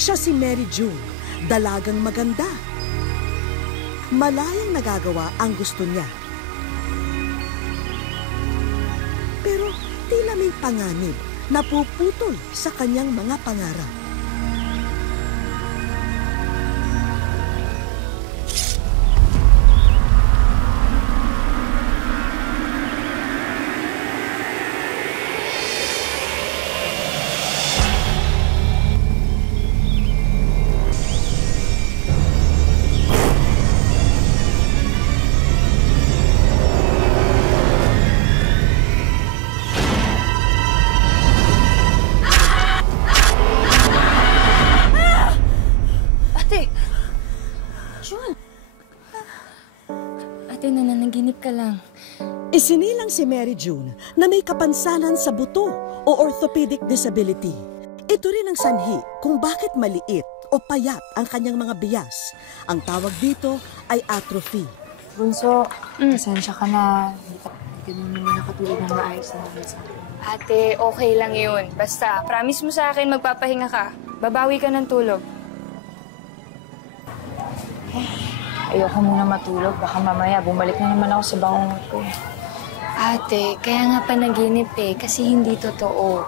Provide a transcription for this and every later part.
Siya si Mary June, dalagang maganda. Malayang nagagawa ang gusto niya. Pero tila may panganib na puputol sa kanyang mga pangarap. Nananaginip ka lang. Isinilang si Mary June na may kapansanan sa buto o orthopedic disability. Ito rin ang sanhi kung bakit maliit o payat ang kanyang mga bias. Ang tawag dito ay atrophy. Bunso, pasensya ka na. Hindi ka naman nakatulog ng maayos na namin sa akin. Ate, okay lang yun. Basta, promise mo sa akin magpapahinga ka. Babawi ka ng tulog. Ayoko muna matulog. Baka mamaya bumalik na naman ako sa bangungot ko. Ate, kaya nga panaginip kasi hindi totoo.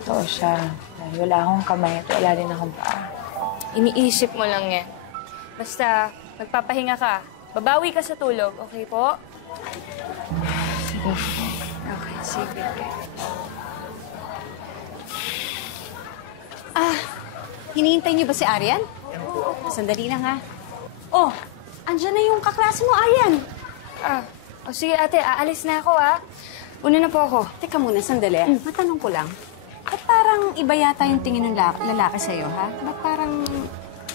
Totoo siya. Dahil wala akong kamay at wala rin akong paa. Iniisip mo lang yan. Basta, magpapahinga ka. Babawi ka sa tulog, okay po? Sige. Okay, sige. Hinihintay niyo ba si Arian? Sandali lang, ha? Oh, andyan na yung kaklase mo, Arian. Sige ate, aalis na ako Una na po ako. Teka muna, sandali. Matanong ko lang. Ba't parang iba yata yung tingin ng lalaki sa'yo, ha? Ba't parang,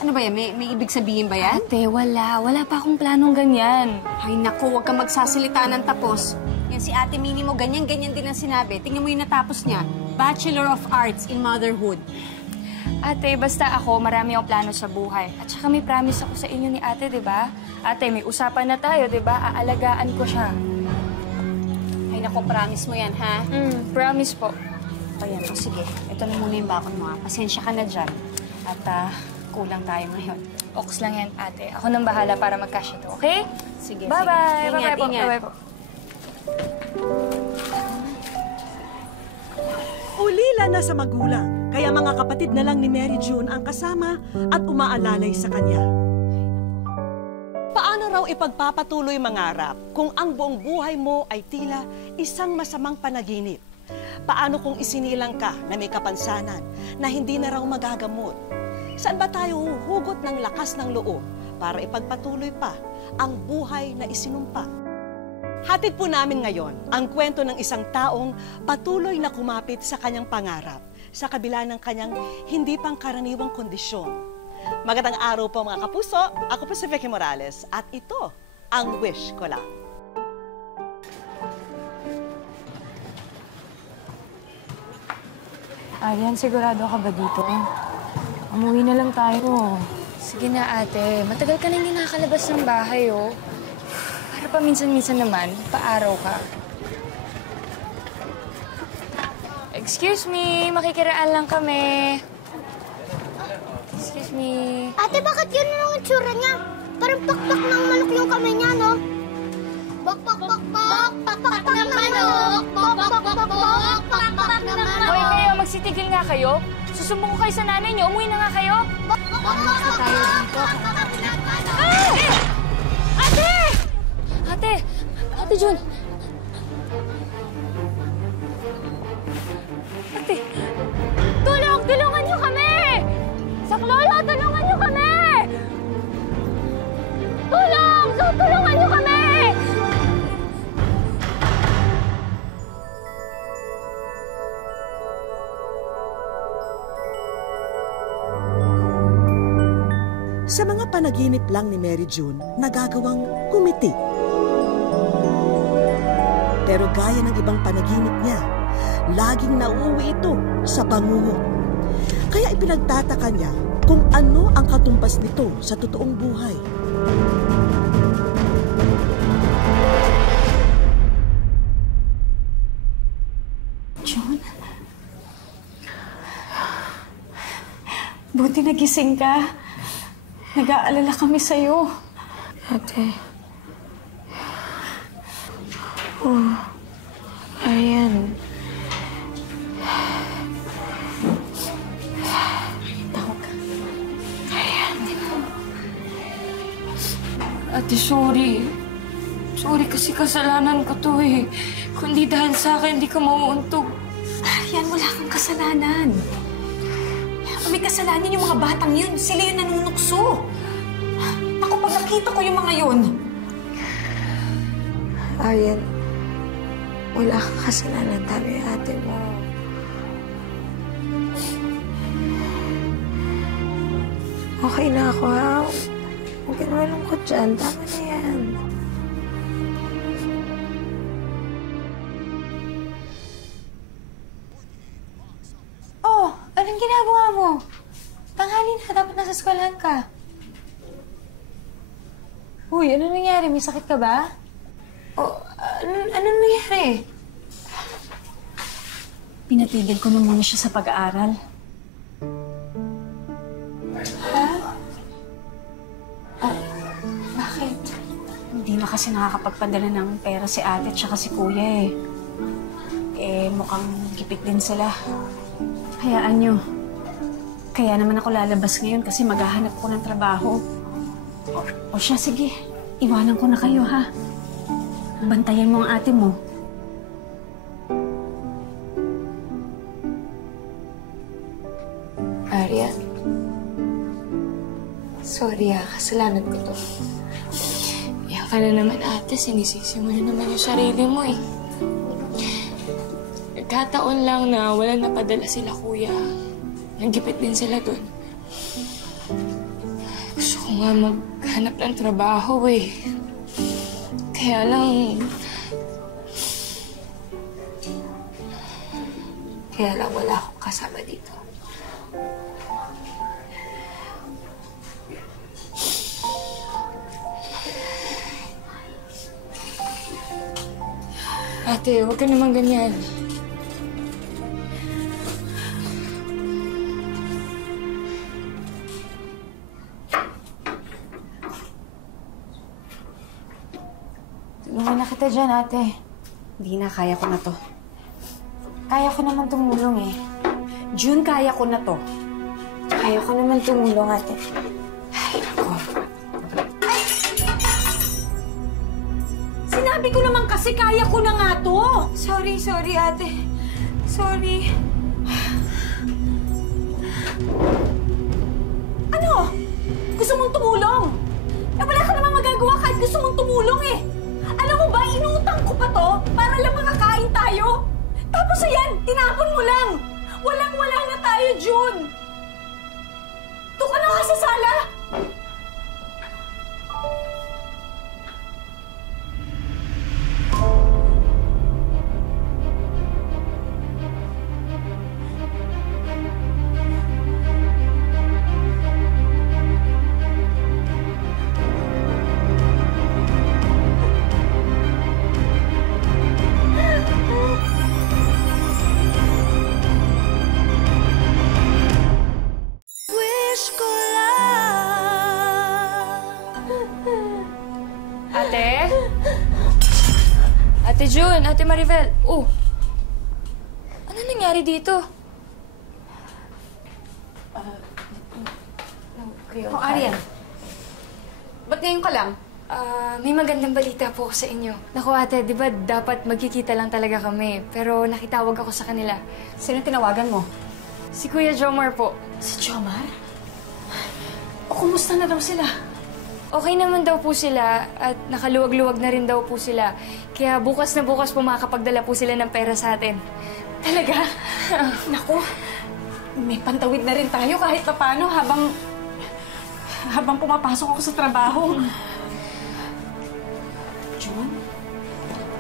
ano ba yan? May ibig sabihin ba yan? Ate, wala. Wala pa akong planong ganyan. Ay naku, huwag kang magsasalita ng tapos. Yan si Ate Minnie mo, ganyan-ganyan din ang sinabi. Tingnan mo yung natapos niya. Bachelor of Arts in Motherhood. Ate, basta ako, marami akong plano sa buhay. At saka may promise ako sa inyo ni ate, di ba? Ate, may usapan na tayo, di ba? Aalagaan ko siya. Ay naku, promise mo yan, ha? Promise po. Ayan, sige. Ito na muna yung bakon mo, ha? Pasensya ka na dyan. At kulang tayo ngayon. Oks lang yan, ate. Ako nang bahala para magkasya to, okay? Sige, bye-bye. sige. Bye-bye po. Ingat. Bye-bye po. Ulila na sa magulang, kaya mga kapatid na lang ni Mary June ang kasama at umaalalay sa kanya. Paano raw ipagpapatuloy mangarap kung ang buong buhay mo ay tila isang masamang panaginip? Paano kung isinilang ka na may kapansanan na hindi na raw magagamot? Saan ba tayo huhugot ng lakas ng loob para ipagpatuloy pa ang buhay na isinumpa? Hatid po namin ngayon ang kwento ng isang taong patuloy na kumapit sa kanyang pangarap sa kabila ng kanyang hindi pangkaraniwang kondisyon. Magandang araw po mga kapuso, ako po si Vicky Morales at ito ang Wish Ko Lang. Arian, sigurado ka ba dito? Umuwi na lang tayo. Sige na, ate. Matagal ka na hindi nakakalabas ng bahay, Para pa minsan-minsan naman, paaraw ka. Excuse me, makikiraan lang kami. Excuse me. Ate, bakit yun ang itsura niya? Parang pakpak ng manok yung kamay niya, no? Bak-bak-bak-bak! Pakpak ng manok! Bak-bak-bak-bak! Pakpak ng manok! Hoy, kayo, magsitigil nga kayo. Susumbong ko kayo sa nanay niyo. Umuwi na nga kayo. Bak-bak-bak! tayo dito. Ate! Ate! Ate June! Ate! Tulong! Tulungan niyo kami! Saklolo! Tulungan niyo kami! Tulong! Tulungan niyo kami! Sa mga panaginip lang ni Mary June, nagagawang kumiti. Pero gaya ng ibang panaginip niya, laging nauuwi ito sa bangungot. Kaya ipinagtataka niya kung ano ang katumbas nito sa totoong buhay. June? nagising ka. Nag-aalala kami sa'yo. Ate. Oh, Arian. Tawag ka. Ate, sorry. Sorry kasi kasalanan ko to eh. Kung di dahil sa akin, di ka mauuntog. Arian, wala kang kasalanan. May kasalanan yung mga batang yun. Sila yung nanunukso. Ako, pag nakita ko yung mga yun. Arian, wala kang kasalanan. Tama yung ate mo. Okay na ako, ha? Huwag ka na malungkot dyan. Tama na yan. Oh, anong ginagawa mo? Tanghali na. Dapat nasa eskwelahan ka. Uy, ano nangyari? May sakit ka ba? Oh, ano nangyari? Pinatigil ko na muna siya sa pag-aaral. Bakit? Hindi na kasi nakakapagpadala ng pera si ate at saka si kuya eh. Mukhang gipit din sila. Hayaan nyo. Kaya naman ako lalabas ngayon kasi maghahanap ko ng trabaho. O siya, sige. Iwanan ko na kayo, ha? Bantayan mo ang ate mo. Arya. Sorry, kasalanan ko to. Yan ka na naman, ate. Sinisisi mo na naman yung sarili mo eh. Nagkataon lang na walang napadala sila kuya. Nagipit din sila dun. Gusto ko nga maghanap ng trabaho eh. Kaya lang... wala akong kasama dito. Ate, huwag ka naman ganyan. Tulungan na kita dyan, ate. Hindi na, kaya ko na to. Kaya ko naman tumulong eh. June, kaya ko na to. Kaya ko naman tumulong, ate. Ay, ako. Sinabi ko naman kasi kaya ko na nga to. Sorry, ate. Sorry. Ano? Gusto mong tumulong? Wala ka namang magagawa kahit gusto mong tumulong eh. Alam mo ba, inutang ko pa to para lang makakain tayo. Tapos ayan, tinapon mo lang. Walang-wala na tayo, June. Doon ka na nga sa sala. Ate? Ate June, Ate Maribel. Oh. Ano nangyari dito? Oh, Arian. Ba't ngayon ka lang? May magandang balita po ako sa inyo. Naku ate, di ba dapat magkikita lang talaga kami? Pero nakitawag ako sa kanila. Sino tinawagan mo? Si Kuya Jomar po. Si Jomar? O, kumusta na daw sila? Okay naman daw po sila at nakaluwag-luwag na rin daw po sila. Kaya bukas na bukas po makakapagdala po sila ng pera sa atin. Talaga? Naku, may pantawid na rin tayo kahit paano habang pumapasok ako sa trabaho.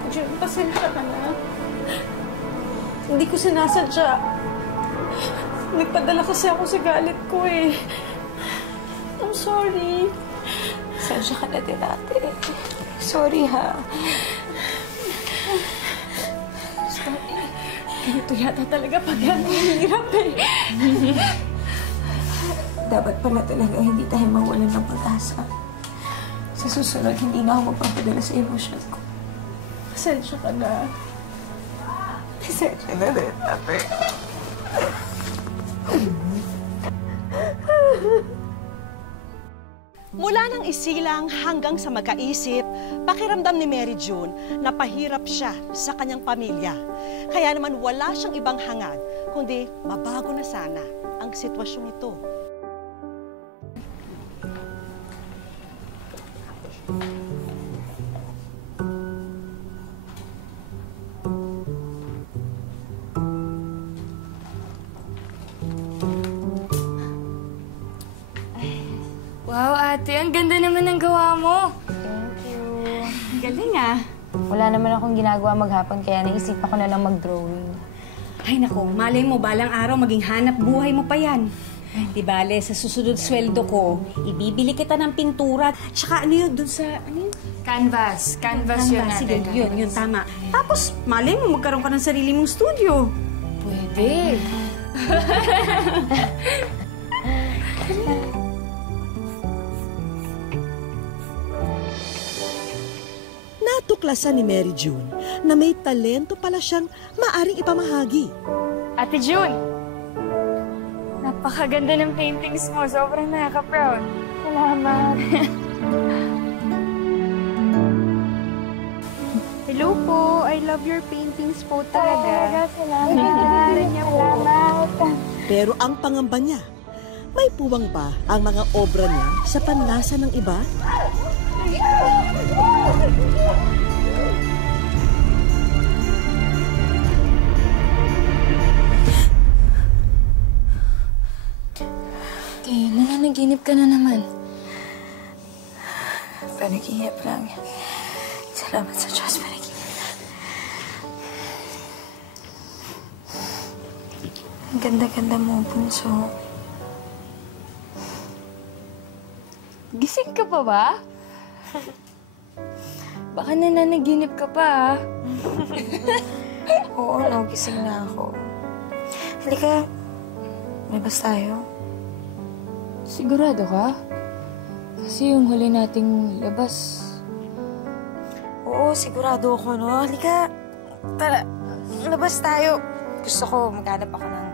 June, pasensya ka na. Hindi ko sinasadya. Nagpadala kasi ako sa galit ko eh. I'm sorry. Pasensya ka na din, ate. Sorry, ha. Sorry. Ganito yata talaga pag hirap eh. Dapat pala talaga hindi tayo mawalan ng pag-asa. Sa susunod, hindi na ako magpapadala sa emosyon ko. Pasensya ka na. Pasensya na rin, ate. Mula ng isilang hanggang sa magkaisip, pakiramdam ni Mary June na pahirap siya sa kanyang pamilya. Kaya naman wala siyang ibang hangad, kundi mabago na sana ang sitwasyong ito. Wow, ate, ang ganda naman ng gawa mo. Galing ah. Wala naman akong ginagawa maghapon, kaya naisip ako na lang mag-drawing. Ay nako, malay mo balang araw maging hanap buhay mo pa yan. Di bale, sa susunod sweldo ko, ibibili kita ng pintura. Tsaka ano yun, dun sa, ano yun? Canvas. Canvas yun, ate. Sige, yun, tama. Tapos, malay mo, magkaroon ka ng sarili mong studio. Pwede. Natuklasan ni Mary June na may talento pala siyang maaring ipamahagi. Ate June, napakaganda ng paintings mo. Sobrang nakaka-proud. Salamat. Hello po, I love your paintings po talaga. Salamat. Pero ang pangamba niya, may puwang ba ang mga obra niya sa panlasa ng iba? Nananaginip ka na naman. Panaginip lang. Salamat sa Diyos, panaginip lang. Ang ganda-ganda mo, bunso. Gising ka pa ba? Baka nananaginip ka pa, ah. Oo, nagising na ako. Halika, labas tayo. Sigurado ka? Kasi yung huli nating labas. Oo, sigurado ako, no? Halika, tara, labas tayo. Gusto ko, maghanap ako ng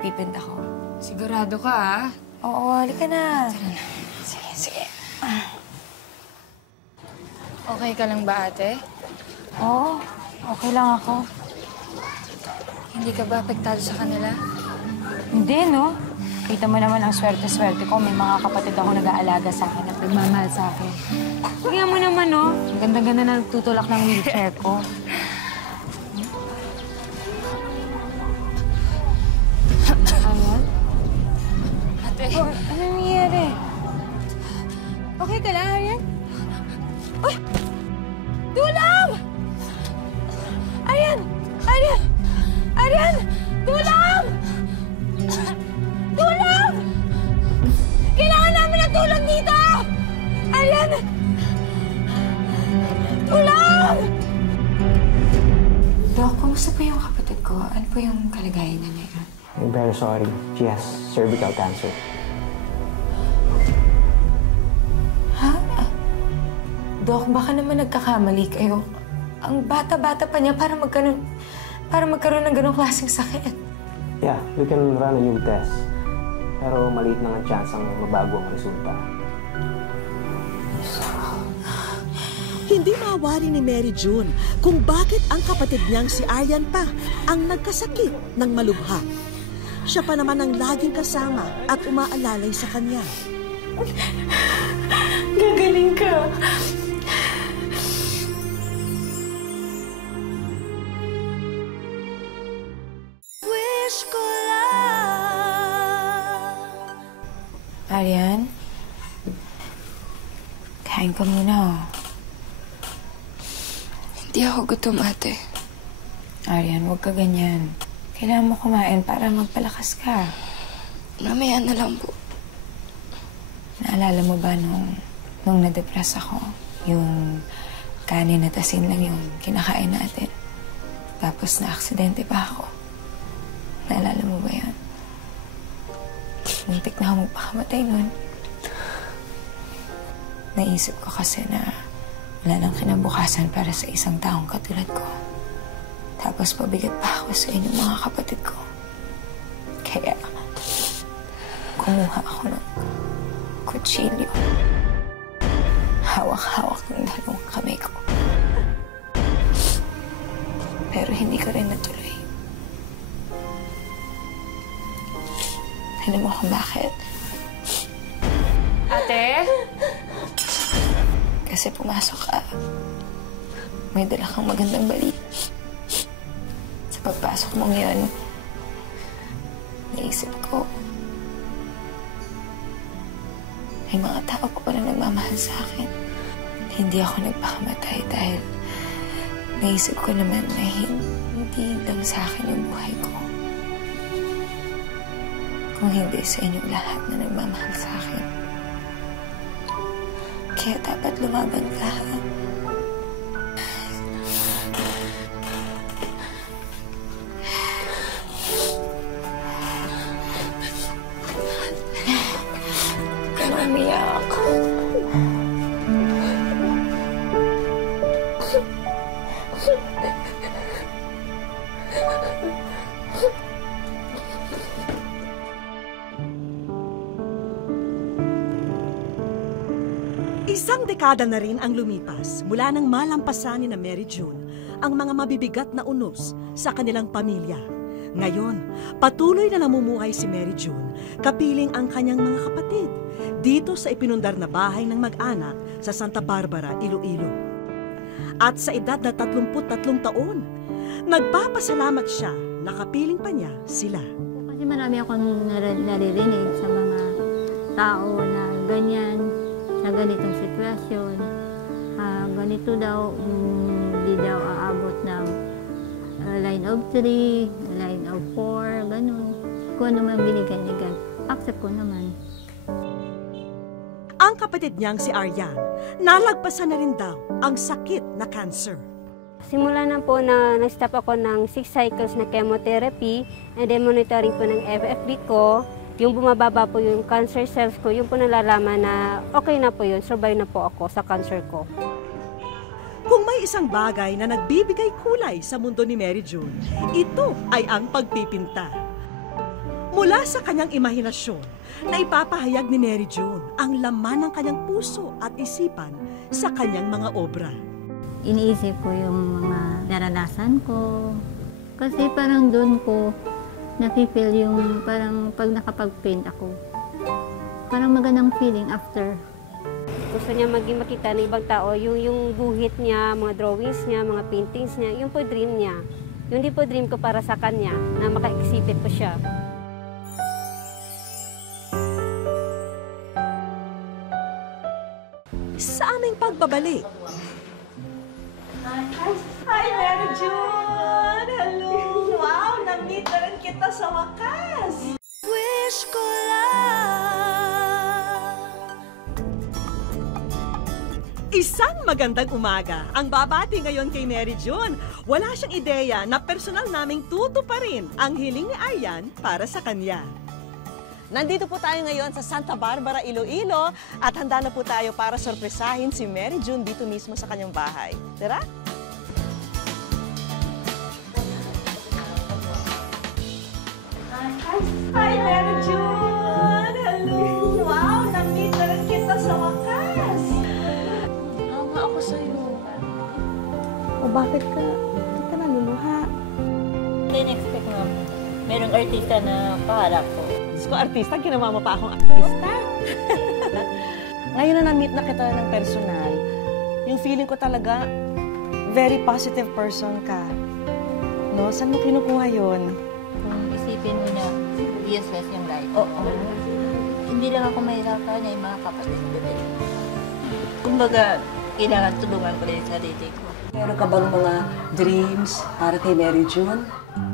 ipipinta ko. Sigurado ka, ah? Oo, halika na. Tara na. Sige, sige. Okay ka lang ba, ate? Oo, okay lang ako. Hindi ka ba apektado sa kanila? Hindi, no? Kita mo naman ang swerte-swerte ko. May mga kapatid ako nag-aalaga sa akin at nagmamahal sa akin. Tingnan mo naman, no? Ang ganda-ganda na nagtutulak ng wheelchair ko. Ayan? Ate, Oh, ano nangyayari? Okay ka lang, Arian? Uy! Tulong! Arian! Arian! Arian! Tulong! Tulong! Kailangan namin ng tulong dito! Arian! Tulong! Dok, kumusta po yung kapatid ko? Ano po yung kalagayan niya ngayon? I'm very sorry. She has cervical cancer. Ha? Dok, baka naman nagkakamali kayo. Ang bata-bata pa niya para magkaroon ng ganong klaseng sakit. Yeah, we can run a new test. Pero maliit lang ang chance ang mabago ang resulta. Hindi mawari ni Mary June kung bakit ang kapatid niyang si Aryan pa ang nagkasakit ng malubha. Siya pa naman ang laging kasama at umaalalay sa kanya. Gagaling ka. Wish ko lang. Aryan? Kain ka muna. hindi ako gutom, ate. Aryan, huwag ka ganyan. Kailangan mo kumain para magpalakas ka. Mamaya na lang po. Naalala mo ba nung na-depress ako? Yung kanin at asin lang yung kinakain natin. Tapos na-aksidente pa ako. Naalala mo ba yan? muntik na ako magpakamatay nun. Naisip ko kasi na wala lang kinabukasan para sa isang taong katulad ko. Tapos pabigat pa ako sa inyong mga kapatid ko. Kaya kumuha ako ng kutsilyo. Hawak-hawak ng dalawang kamay ko. Pero hindi ko rin natuloy. Alam mo kung bakit? Ate? Kasi pumasok ka. May dala kang magandang balita. Sa pagpasok mong yun, naisip ko, may mga tao pa palang nagmamahal sa akin. Hindi ako nagpakamatay dahil naisip ko naman na hindi lang sa akin yung buhay ko. Kung hindi sa inyong lahat na nagmamahal sa akin. Kaya dapat lumaban ka, ha? Umiyak. Isang dekada na rin ang lumipas mula nang malampasan ni Mary June ang mga mabibigat na unos sa kanilang pamilya. Ngayon, patuloy na namumuhay si Mary June, kapiling ang kanyang mga kapatid, dito sa ipinundar na bahay ng mag-anak sa Santa Barbara, Iloilo. At sa edad na 33 taon, nagpapasalamat siya na kapiling pa niya sila. Kasi marami akong naririnig sa mga tao na ganyan, sa ganitong sitwasyon. Ganito daw, hindi daw aabot ng line of 3, line of 4, ganun. Kung ano man binigay ni God, accept ko naman. Ang kapatid niyang si Aryan, nalagpasan na rin daw ang sakit na cancer. Simula na po na nag-stop ako ng 6 cycles na chemotherapy and then monitoring po ng FFB ko. Yung bumababa po yung cancer cells ko, yung po nalalaman na okay na po yun, survive na po ako sa cancer ko. Kung may isang bagay na nagbibigay kulay sa mundo ni Mary June, ito ay ang pagpipinta. Mula sa kanyang imahinasyon, na ipapahayag ni Mary June ang laman ng kanyang puso at isipan sa kanyang mga obra. Iniisip ko yung mga naranasan ko. Kasi parang doon ko nafe-feel yung parang pag nakapag-paint ako. Parang magandang feeling after. Gusto niya makita ng ibang tao, yung guhit niya, mga drawings niya, mga paintings niya, yung po dream niya. Yung di po dream ko para sa kanya, na maka-exhibit po siya. Sa aming pagbabalik. Hi, Mary June! Hello! Wow! Na-meet na rin kita sa wakas! Wish ko lang! Isang magandang umaga ang babati ngayon kay Mary June. Wala siyang ideya na personal naming tutuparin ang hiling ni Aryan para sa kanya. Nandito po tayo ngayon sa Santa Barbara, Iloilo at handa na po tayo para sorpresahin si Mary June dito mismo sa kanyang bahay. Tara? Hi, Mary June! Hello! Wow! Na-meet na rin kita sa wakas! Oo nga ako sa'yo. O bakit ka? Bakit ka naluluha? Hindi na-expect na merong artista na paharap ko. Diyos ko, artista, ginawa mo pa akong artista. Ngayon na na-meet na kita ng personal, yung feeling ko talaga, very positive person ka. No? Saan mo kinukuha yun? Kung isipin mo na useless yung life. Oo. Hindi lang ako mahirapan, yung mga kapatid ko din. Kumbaga, kailangan tulungan ko rin sa sarili ko. Meron ka bang mga dreams para kay Mary June?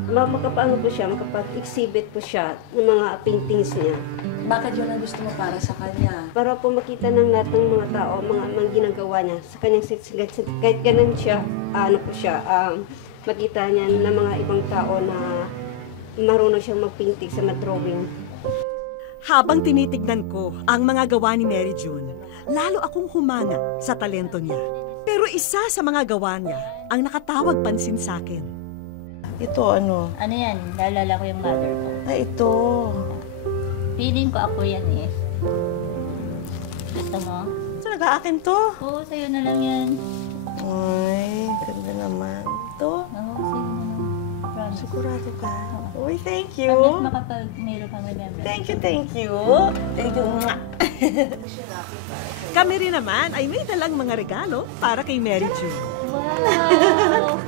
Makapaano po siya, makapag-exhibit po siya ng mga paintings niya. Bakit yun ang gusto mo para sa kanya? Para po makita ng lahat ng mga tao, mga ginagawa niya sa kanyang kahit ganun siya, makita niya ng mga ibang tao na marunong siyang mag-painting sa drawing. Habang tinitignan ko ang mga gawa ni Mary June, lalo akong humanga sa talento niya. Pero isa sa mga gawa niya ang nakatawag pansin sa akin. Ito ano? Ano yan? Naalala ko yung mother ko. Ay, ito. Feeling ko ako yan eh. Gusto mo? So, nag-aakin to? Oo, sa'yo na lang yan. Ay, ganda naman. Ito? Oo, sa'yo na lang. Promise. Sigurado ka? Uy, thank you. At least makapag meron kang remembrance. Thank you, thank you. Thank you. Kami rin naman ay may dalang mga regalo para kay Mary June. Wow!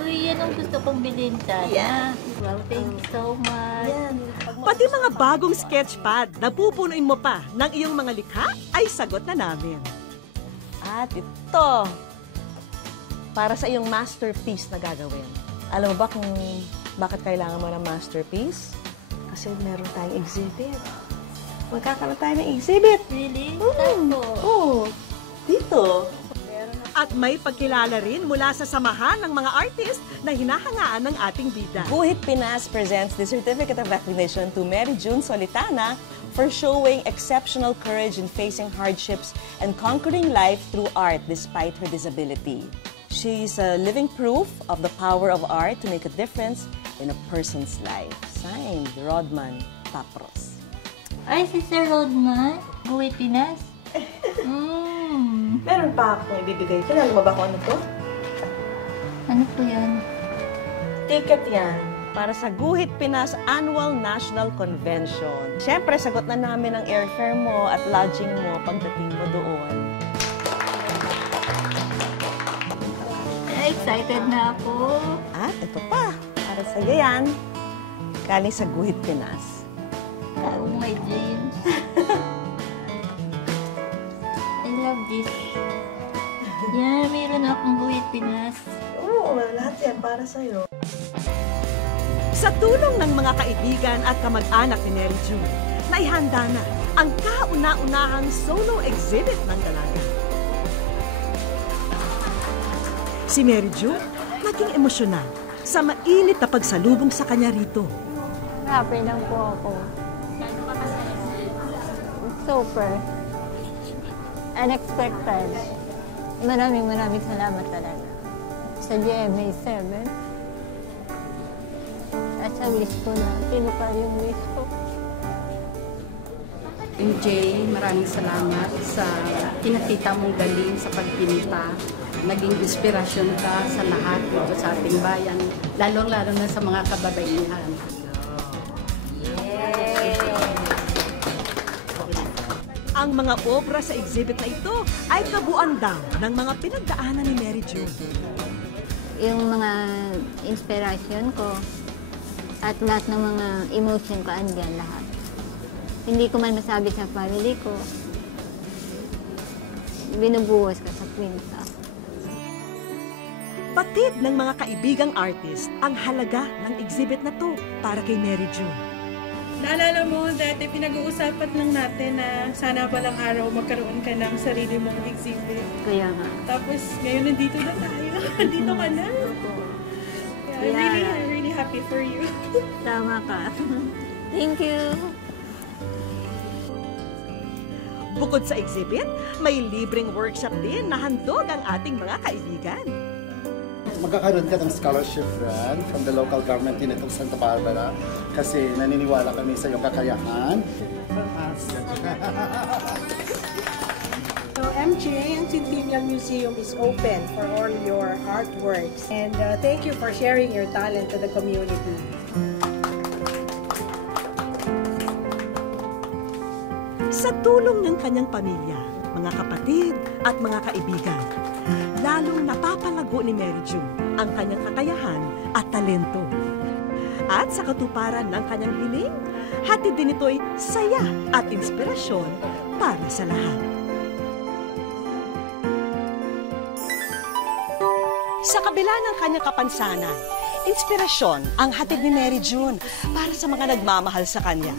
Uy, yan ang gusto kong bilhin sana. Yeah. Wow, thank you so much. Yan. Pati mga bagong sketchpad na pupunuin mo pa ng iyong mga likha ay sagot na namin. At ito, para sa iyong masterpiece na gagawin. Alam mo ba kung bakit kailangan mo ng masterpiece? Kasi meron tayong exhibit. Magkakaroon tayo ng exhibit. Really? Oo. Dito. At may pagkilala rin mula sa samahan ng mga artist na hinahangaan ng ating bida. Guhit Pinas presents the Certificate of Recognition to Mary June Solitana for showing exceptional courage in facing hardships and conquering life through art despite her disability. She is a living proof of the power of art to make a difference in a person's life. Signed, Rodman Tapros. Ay, si Sir Rodman. Guhit Pinas. Meron pa akong ibibigay. Kilala mo ba kung ano to? Ano po yan? Ticket yan para sa Guhit Pinas Annual National Convention. Siyempre, sagot na namin ang airfare mo at lodging mo pagdating mo doon. Excited na ako. At ito pa, para sa iyo yan. Galing sa Guhit Pinas. Oh, my dreams. I love this. Yan, mayroon akong Guhit Pinas. Oo, lahat yan para sa'yo. Sa tulong ng mga kaibigan at kamag-anak ni Mary June, naihanda na ang kauna-unahang solo exhibit ng dalaga. Si Mary June naging emosyonal sa mainit na pagsalubong sa kanya rito. Happy lang po ako. Super. Unexpected. Maraming salamat talaga. Sa GMA 7. At sa wish ko na, tinupad yung wish ko. MJ, maraming salamat sa pinakita mong galing sa pagpinita. Naging inspirasyon ka sa lahat dito sa ating bayan, lalong-lalo na sa mga kababaihan. Ang mga obra sa exhibit na ito ay kabuuan daw ng mga pinagdaanan ni Mary June. Yung mga inspiration ko at lahat ng mga emotion ko, andyan lahat. Hindi ko man masabi sa family ko, binubuhos ko sa kwenta. Patid ng mga kaibigang artist ang halaga ng exhibit na to para kay Mary June. Naalala mo, dati pinag-uusapan lang natin na sana balang araw magkaroon ka ng sarili mong exhibit. Kaya nga. Tapos ngayon nandito na tayo. Nandito ka na. Yeah, I'm really happy for you. Tama ka. Thank you. Bukod sa exhibit, may libreng workshop din na handog ang ating mga kaibigan. Magkakaroon ka ng scholarship grant from the local government in itong Santa Barbara kasi naniniwala kami sa iyong kakayahan. So MJ, ang Centennial Museum is open for all your artworks. And thank you for sharing your talent to the community. Sa tulong ng kanyang pamilya, mga kapatid at mga kaibigan, lalong napapalago ni Mary June ang kanyang kakayahan at talento. At sa katuparan ng kanyang hiling, hatid din ito'y saya at inspirasyon para sa lahat. Sa kabila ng kanyang kapansanan, inspirasyon ang hatid ni Mary June para sa mga nagmamahal sa kanya.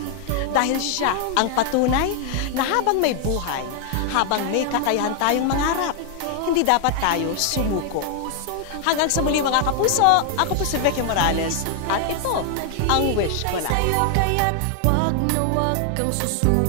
Dahil siya ang patunay na habang may buhay, habang may kakayahan tayong mangarap, hindi dapat tayo sumuko. Hanggang sa muli mga kapuso, ako po si Vicky Morales at ito ang Wish Ko Lang. susunod.